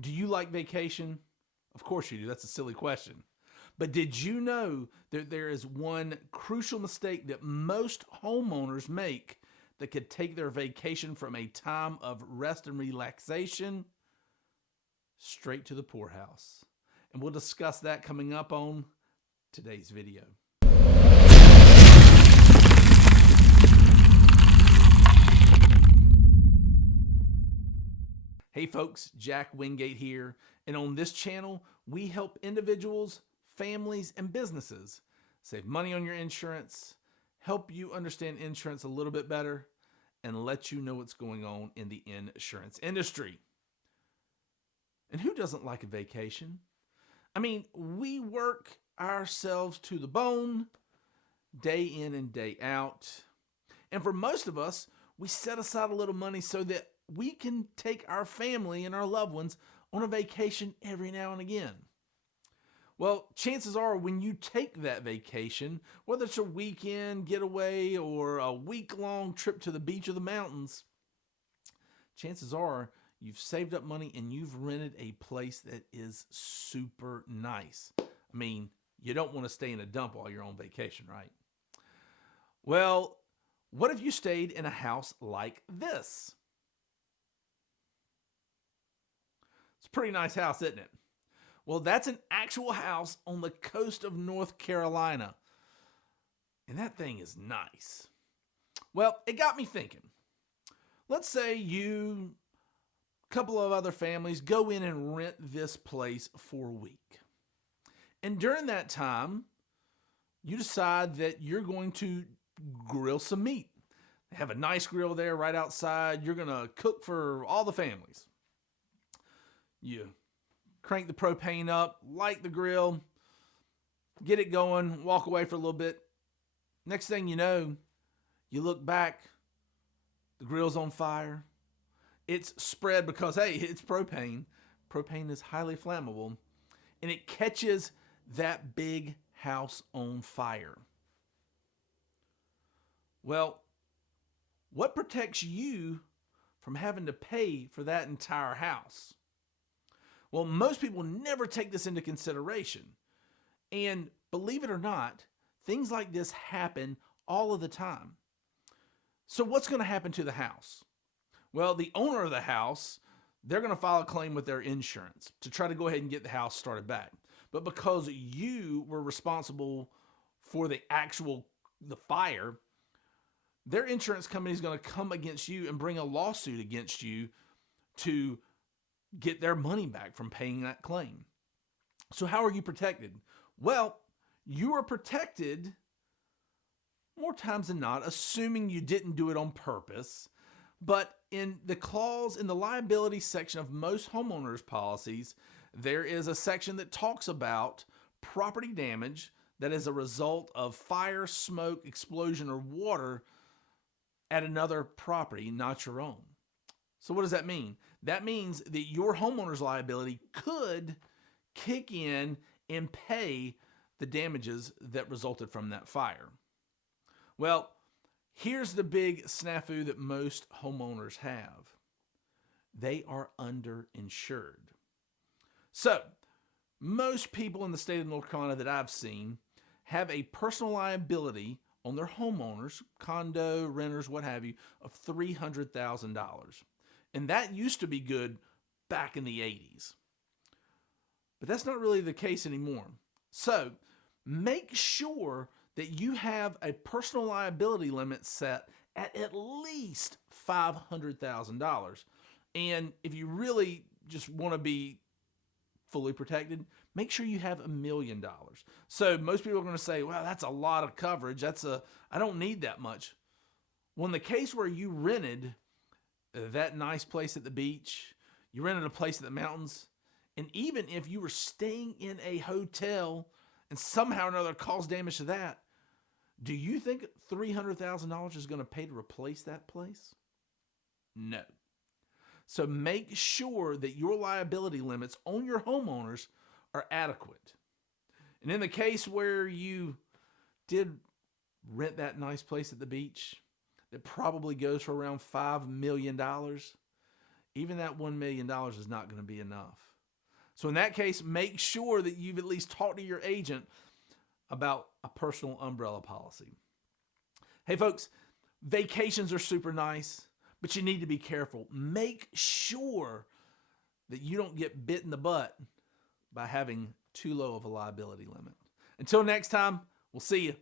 Do you like vacation? Of course you do. That's a silly question. But did you know that there is one crucial mistake that most homeowners make that could take their vacation from a time of rest and relaxation straight to the poorhouse? And we'll discuss that coming up on today's video. Hey folks, Jack Wingate here, and on this channel, we help individuals, families, and businesses save money on your insurance, help you understand insurance a little bit better, and let you know what's going on in the insurance industry. And who doesn't like a vacation? I mean, we work ourselves to the bone day in and day out. And for most of us, we set aside a little money so that we can take our family and our loved ones on a vacation every now and again. Well, chances are when you take that vacation, whether it's a weekend getaway or a week-long trip to the beach or the mountains, chances are you've saved up money and you've rented a place that is super nice. I mean, you don't want to stay in a dump while you're on vacation, right? Well, what if you stayed in a house like this? It's a pretty nice house, isn't it? Well, that's an actual house on the coast of North Carolina. And that thing is nice. Well, it got me thinking. Let's say you, a couple of other families, go in and rent this place for a week. And during that time, you decide that you're going to grill some meat. They have a nice grill there right outside. You're going to cook for all the families. You crank the propane up, light the grill, get it going, walk away for a little bit. Next thing you know, you look back, the grill's on fire. It's spread because, hey, it's propane. Propane is highly flammable, and it catches that big house on fire. Well, what protects you from having to pay for that entire house? Well, most people never take this into consideration. And believe it or not, things like this happen all of the time. So what's going to happen to the house? Well, the owner of the house, they're going to file a claim with their insurance to try to go ahead and get the house started back. But because you were responsible for the fire, their insurance company is going to come against you and bring a lawsuit against you to get their money back from paying that claim. So how are you protected? Well, you are protected more times than not, assuming you didn't do it on purpose. But in the clause in the liability section of most homeowners policies, there is a section that talks about property damage that is a result of fire, smoke, explosion, or water at another property, not your own. So what does that mean? That means that your homeowner's liability could kick in and pay the damages that resulted from that fire. Well, here's the big snafu that most homeowners have. They are underinsured. So, most people in the state of North Carolina that I've seen have a personal liability on their homeowners, condo, renters, what have you, of $300,000. And that used to be good back in the 80s. But that's not really the case anymore. So make sure that you have a personal liability limit set at least $500,000. And if you really just want to be fully protected, make sure you have $1 million. So most people are going to say, well, that's a lot of coverage. I don't need that much. Well, in the case where you rented that nice place at the beach, you rented a place at the mountains, and even if you were staying in a hotel and somehow or another caused damage to that, do you think $300,000 is going to pay to replace that place? No. So make sure that your liability limits on your homeowners are adequate. And in the case where you did rent that nice place at the beach that probably goes for around $5 million, even that $1 million is not going to be enough. So in that case, make sure that you've at least talked to your agent about a personal umbrella policy. Hey folks, vacations are super nice, but you need to be careful. Make sure that you don't get bit in the butt by having too low of a liability limit. Until next time, we'll see you.